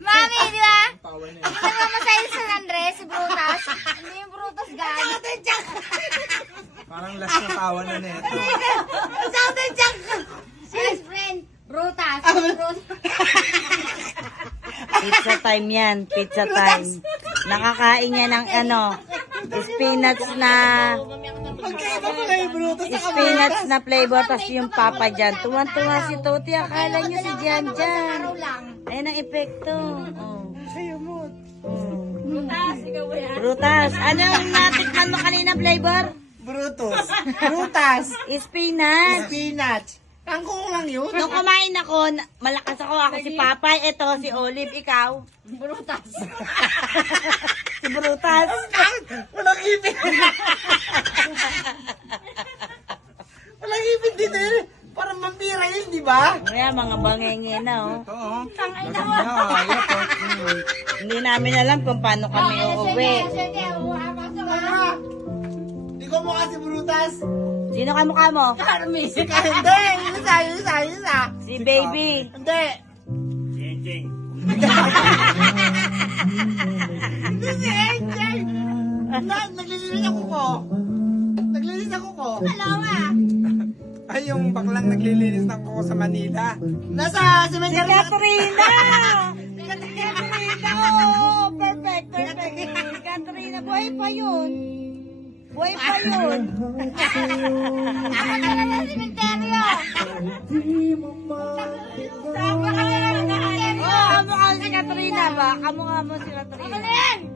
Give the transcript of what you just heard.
Mami, di ba? Hindi naman masaya si San Andres, si Brutas. Hindi yung Brutas, guys. Parang last na tawa na nito. Best friend, Brutas. Pizza time yan. Pizza time. Nakakain niya ng spinach na Magkaiba pala yung bruto sa spinach na flavor. Tapos yung papa dyan. Tuwan-tuwa si Toti. Akala niyo si Jan Jan. Ayan ang epekto. Oh. Brutas, ikaw ba yan? Brutas. Anong natikman mo kanina flavor? Brutus. Brutas. Spinach. Spinach. Kangkong lang yun. Nung kumain ako, malakas ako si Papay. Ito, si Olive. Ikaw? Brutas. Si Brutas. Walang ipin. Walang ipin din eh. Parang vampira yun, di ba? Kaya mga bangenge na, oh. Oo. Tangay na mo. Hindi namin alam kung paano kami uuwi. Di ko mukha si Brutas. Sino kamukha mo? Carmi. Hindi. Isa. Si Baby. Hindi. Hindi si Enjay. Naglilinis ako ko. Naglilinis ako ko. Dalawa. Ay, yung baklang naglilinis ng kuko sa Manila. Nasa Si cemetery. Katrina! Si Katrina! Oh, perfect. Si Katrina, buhay pa yun. Buhay pa yun. Ako na lang ang simenteryo. Ako na lang ang simenteryo. Oh, kamukha si Katrina ba? Kamukha mo si Katrina. Ako na yan.